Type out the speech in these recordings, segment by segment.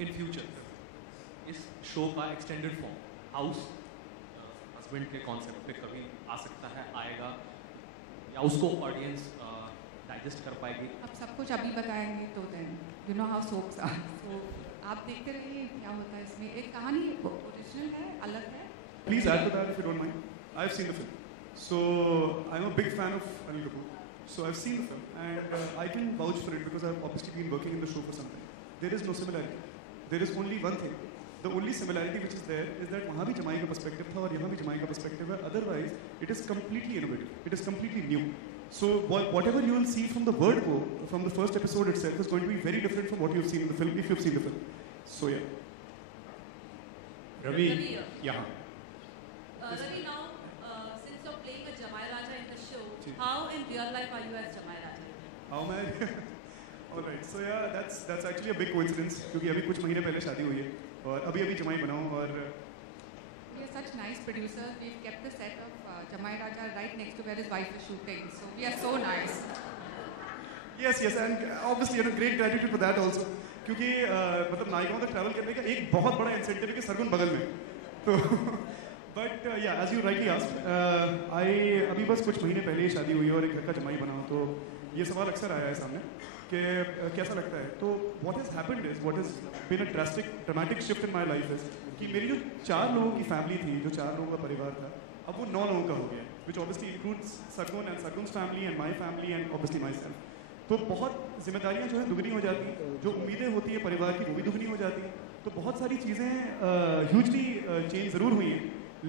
In future इस show का extended farm house husband के कॉन्सेप्ट पे कभी आ सकता है, आएगा, या उसको ऑडियंस डाइजेस्ट कर पाएगी? आप सब कुछ अभी बताएंगे तो then you know how soaps are, so आप देखते रहिए क्या होता है इसमें। एक कहानी ओरिजिनल है, अलग है। Please add to that if you don't mind. I've seen the film. So I'm a big fan of Anil Kapoor. So I've seen the film and I can vouch for it because I've obviously been working in the show for some time. There is no similarity. There is only one thing. The only similarity which is there is that वहाँ भी जमाई का perspective था और यहाँ भी जमाई का perspective है. Otherwise, it is completely innovative. It is completely new. So whatever you will see from the word go, from the first episode itself, is going to be very different from what you've seen in the film, if you've seen the film. So yeah. Ravi, yeah. Ravi, now since you're playing a Jamai Raja in the show, how in real life are you as Jamai Raja? How am I? All right. So yeah, that's actually a big coincidence क्योंकि अभी कुछ महीने पहले शादी हुई है और अभी जमाई बना हूँ और We are such nice producers. We've kept the set of Jamai Raja right next to where his wife is shooting. So we are so nice. yes, and obviously you know great gratitude for that also क्योंकि मतलब नायिकाओं तक travel करने का एक बहुत बड़ा incentive है कि सरगुन बगल में तो बट या एज यू राइटली आस्क्ड अभी बस कुछ महीने पहले ही शादी हुई है और एक घर का जमाई बना हूँ, तो ये सवाल अक्सर आया है सामने कि कैसा लगता है। तो what has happened is what has been a dramatic shift in my life is कि मेरी जो 4 लोगों की फैमिली थी, जो 4 लोगों का परिवार था, अब वो 9 लोगों का हो गया, which obviously includes Sargun and Sargun's family and my family and obviously myself. तो बहुत जिम्मेदारियाँ जो है दुगनी हो जाती हैं, जो उम्मीदें होती है परिवार की वो भी दुगनी हो जाती हैं। तो बहुत सारी चीज़ें ह्यूजली चेंज ज़रूर हुई हैं,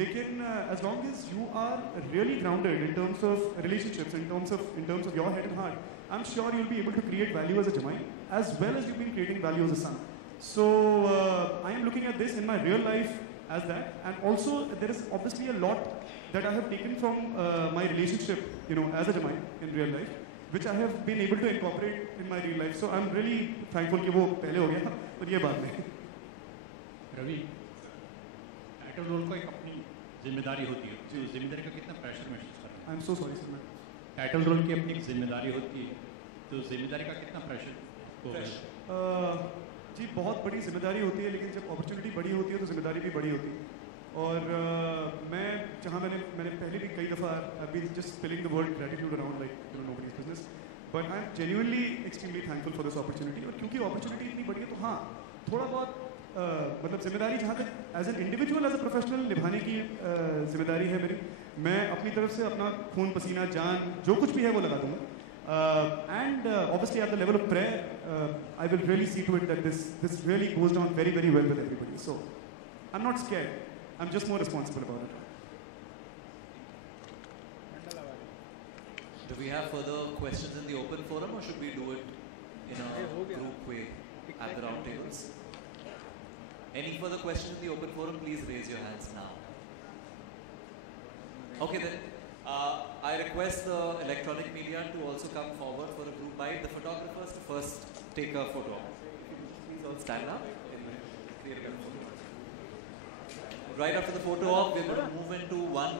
लेकिन as long as you are really grounded in terms of relationships, in terms of your head and heart, I am sure you'll be able to create value as a Jamai as well as you've been creating value as a son. So I am looking at this in my real life as that, and also there is obviously a lot that I have taken from my relationship, you know, as a Jamai in real life, which I have been able to incorporate in my real life. So I'm really thankful कि वो पहले हो गया और ये बाद में। Ravi, title role को एक अपनी जिम्मेदारी होती है, तो जिम्मेदारी का कितना प्रेशर महसूस करते हैं? I am so sorry sir. Title role की अपनी एक जिम्मेदारी होती है, तो जिम्मेदारी का कितना प्रेशर? जी बहुत बड़ी जिम्मेदारी होती है, लेकिन जब अपॉर्चुनिटी बड़ी होती है तो जिम्मेदारी भी बड़ी होती है। और मैं जहाँ मैंने पहले भी कई दफ़ा I been just spelling the word gratitude around like you know nobody's business, but I am genuinely extremely thankful for this opportunity. और क्योंकि अपॉर्चुनिटी इतनी बड़ी है तो हाँ, थोड़ा बहुत मतलब जिम्मेदारी जहाँ तक as an individual as a professional निभाने की जिम्मेदारी है मेरी, मैं अपनी तरफ से अपना खून पसीना जान जो कुछ भी है वो लगा दूँगा। And obviously at the level of prayer, I will really see to it that this really goes down very, very well with everybody. So I'm not scared. I'm just more responsible about it. Do we have further questions in the open forum, or should we do it in a group way at the round tables? Any further questions in the open forum? Please raise your hands now. Okay then. I request the electronic media to also come forward for a group bite. The photographers to first take a photo. Please all stand up. Right after the photo op, we're going to move into one.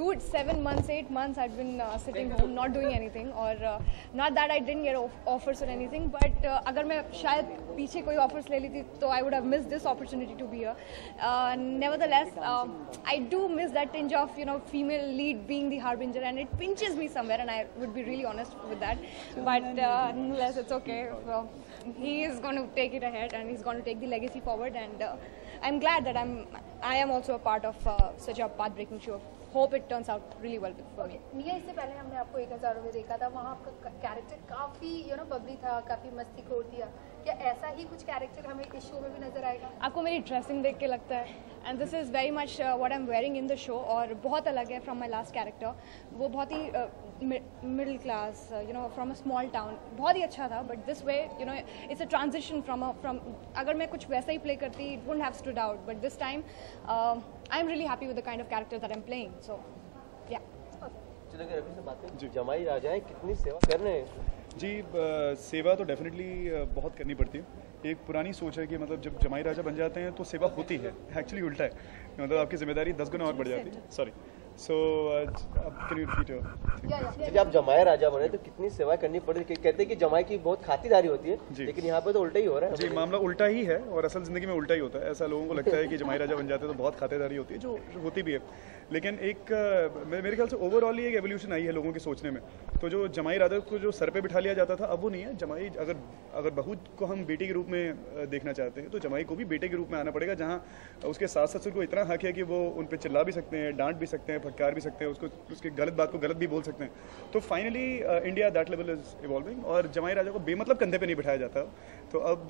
dude, 7 months, 8 months I'd been sitting home not doing anything, or not that I didn't get offers or anything, but अगर मैं शायद पीछे कोई offers ले ली थी तो I would have missed this opportunity to be here. Nevertheless, I do miss that tinge of, you know, female lead being the harbinger, and it pinches me somewhere, and I would be really honest with that. But nonetheless, it's okay. So, he is going to take it ahead, and he's going to take the legacy forward, and I'm glad that I am also a part of such a path-breaking show. Hope it turns out really well for me. निया, इससे पहले हमने आपको 1000 में देखा था, वहाँ आपका कैरेक्टर काफ़ी बबली था, काफ़ी मस्तीखोर थी. क्या ऐसा ही कुछ कैरेक्टर हमें इस शो में भी नजर आएगा? आपको मेरी ड्रेसिंग देख के लगता है, and this is very much what I am wearing in the show, और बहुत अलग है फ्रॉम माई लास्ट कैरेक्टर. वो बहुत ही middle class, you know, from a small town, बहुत ही अच्छा था. But this way, you know, it's a transition from अगर मैं कुछ वैसा ही प्ले करती, it wouldn't have stood out. But this time I am really happy with the kind of character that I am playing. So yeah Ravi से बात करें, जमाई राजा है, कितनी सेवा कर रहे हैं? जी, सेवा तो डेफिनेटली बहुत करनी पड़ती है. एक पुरानी सोच है कि मतलब जब जमाई राजा बन जाते हैं तो सेवा होती है. एक्चुअली उल्टा है, मतलब आपकी जिम्मेदारी 10 गुना और बढ़ जाती है. Sorry. So can you repeat? जब आप जमाई राजा बने तो कितनी सेवा करनी पड़ी? कहते हैं कि जमाई की बहुत खातिरदारी होती है, लेकिन यहाँ पे तो उल्टा ही हो रहा है. जी, मामला उल्टा ही है, और असल ज़िंदगी में उल्टा ही होता है. ऐसा लोगों को लगता है कि जमाई राजा बन जाते हैं तो बहुत खातिरदारी होती है, जो होती भी है. लेकिन एक मेरे ख्याल से ओवरऑल ही एक एवोल्यूशन आई है लोगों के सोचने में. तो जो जमाई राजा को जो सर पे बिठा लिया जाता था, अब वो नहीं है. जमाई, अगर बहू को हम बेटे के रूप में देखना चाहते हैं तो जमाई को भी बेटे के रूप में आना पड़ेगा, जहाँ उसके सास ससुर को इतना हक है कि वो उन पर चिल्ला भी सकते हैं, डांट भी सकते हैं, फटकार भी सकते हैं, उसकी गलत बात को गलत भी बोल सकते हैं. तो finally India that level is evolving, और जमाई राजा को बेमतलब कंधे पे नहीं बिठाया जाता. तो अब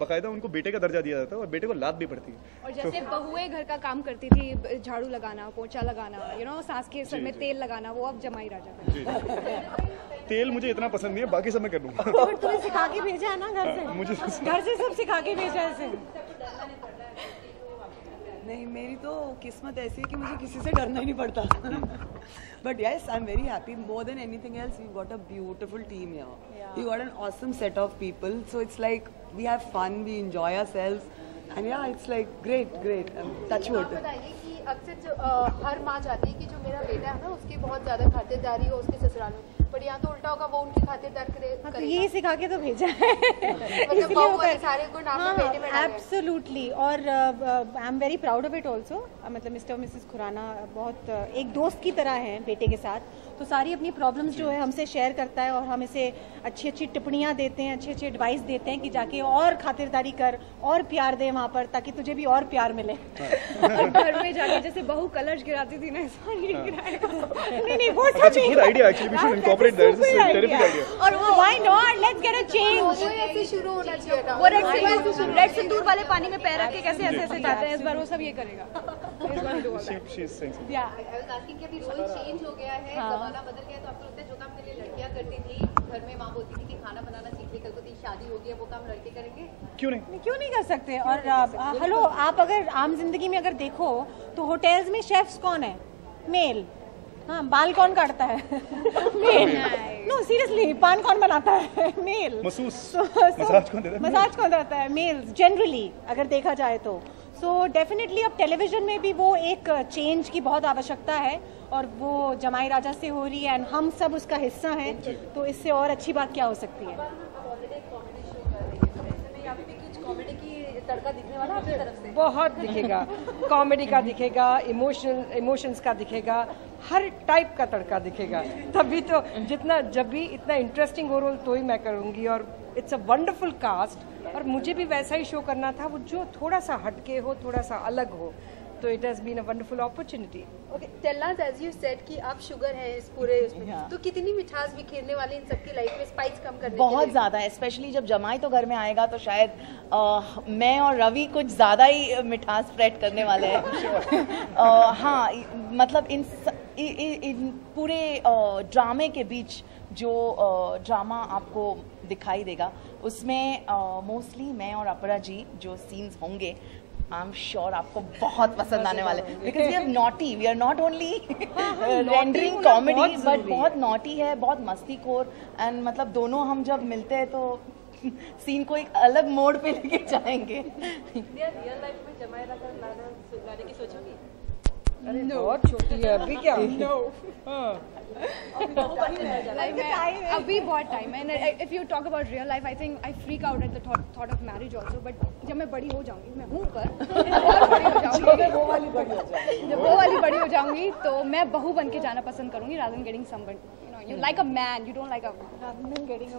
बाकायदा उनको बेटे का दर्जा दिया जाता है, और बेटे को लात भी पड़ती है. और जैसे बहुएं घर का काम करती थी, झाड़ू लगाना, पोछा लगाना, यू नो, सास के सर में तेल लगाना, वो अब जमाई राजा. तेल मुझे इतना पसंद नहीं है, बाकी सब मैं कर लूँगा. तो तुम्हें सिखा के भेजा है ना घर से? मुझे घर से सब सिखा के भेजा है इसे. नहीं, मेरी तो किस्मत ऐसी है कि मुझे किसी से डरना ही नहीं पड़ता. But yes, I'm very happy. More than anything else, we've got a beautiful team here. Yeah. We got an awesome set of people. So it's like we have fun, we enjoy ourselves, and yeah, it's like great. Touch wood. आप बताइए कि अक्सर जो हर माँ चाहती है कि जो मेरा बेटा है ना, उसकी बहुत ज़्यादा खातिरदारी हो उसके ससुराल में, पर यहाँ तो उल्टा होगा, वो उनकी खातिरदारी करेगा. तो यही सिखा के तो भेजा है. मतलब वो सारे गुण आपने बेटे में डाले. एब्सोल्युटली. और I am very proud of it also. मतलब मिस्टर और मिसेस खुराना बहुत एक दोस्त की तरह हैं बेटे के साथ. तो सारी अपनी प्रॉब्लम्स जो है हमसे शेयर करता है, और हम इसे अच्छी टिप्पणियाँ देते हैं, अच्छी एडवाइस देते हैं कि जाके और खातिरदारी कर, और प्यार दे वहाँ पर, ताकि तुझे भी और प्यार मिले. और घर में जाके जैसे बहू कलश गिराती थी ना, ऐसा नहीं गिराएगा. नहीं, वो सच है. Good idea actually. We should incorporate that. This is a terrific idea. और वो why not, let's get a change. वो ऐसे शुरू होना चाहिए था. वो रेड सिंदूर वाले पानी में पैर रख के कैसे ऐसे जाते हैं, इस बार वो सब ये करेगा. She is saying. या आस्किंग कि अभी रोल चेंज हो गया है, जमाना बदल गया, तो आपको लगता है जो काम पहले लड़कियां करती थी, घर में माँ बोलती थी कि खाना बनाना सीख ले, कल को तेरी शादी होगी, है वो काम लड़के करेंगे? क्यों नहीं कर सकते. और हेलो, आप अगर आम जिंदगी में अगर देखो तो होटल्स में शेफ्स कौन है? मेल. हाँ, बाल कौन काटता है? मेल. नो सीरियसली, पान कौन बनाता है? मेल. मसाज कौन देता है? मेल्स जनरली अगर देखा जाए तो. सो डेफिनेटली अब टेलीविजन में भी वो एक चेंज की बहुत आवश्यकता है, और वो जमाई राजा से हो रही है, एंड हम सब उसका हिस्सा हैं. तो इससे और अच्छी बात क्या हो सकती है? कॉमेडी की तड़का दिखने वाला आपकी तरफ से बहुत दिखेगा. कॉमेडी का दिखेगा, इमोशंस का दिखेगा, हर टाइप का तड़का दिखेगा. तभी तो जब भी इतना इंटरेस्टिंग हो रोल तो ही मैं करूँगी. और इट्स अ वंडरफुल कास्ट, और मुझे भी वैसा ही शो करना था, वो जो थोड़ा सा हटके हो, थोड़ा सा अलग हो. तो it has been a wonderful opportunity. Okay, tell us, as you said कि आप शुगर हैं इस पूरे उसमें, तो कितनी मिठास बिखेरने वाली इन सबकी लाइफ में, स्पाइस कम करने बहुत ज़्यादा. स्पेशली जब जमाई तो घर में आएगा तो शायद मैं और रवि कुछ ज़्यादा ही मिठास स्प्रेड करने वाले हैं. हाँ, मतलब इन पूरे ड्रामे के बीच जो ड्रामा आपको दिखाई देगा, उसमें मोस्टली मैं और अपरा जी जो सीन्स होंगे, आई एम श्योर आपको बहुत पसंद आने वाले. Because we are naughty, we are not only rendering comedy, but बहुत नॉटी है, बहुत मस्तीखोर. एंड मतलब दोनों हम जब मिलते हैं तो सीन को एक अलग मोड पे लेके जाएंगे. रियल लाइफ में जमाई राजा लाने की सोचोगी? अरे बहुत छोटी है अभी क्या नो like अभी बहुत टाइम है. And if you talk about real life, I think I freak out at the thought of marriage also. But जब मैं बड़ी हो जाऊंगी, मैं हूँ पर और बड़ी हो जाऊंगी, वो वाली बड़ी हो जाएगी. जब वो वाली बड़ी हो जाऊंगी तो मैं बहू बन के जाना पसंद करूंगी rather than getting someone. You like a man, you don't like a rather than getting a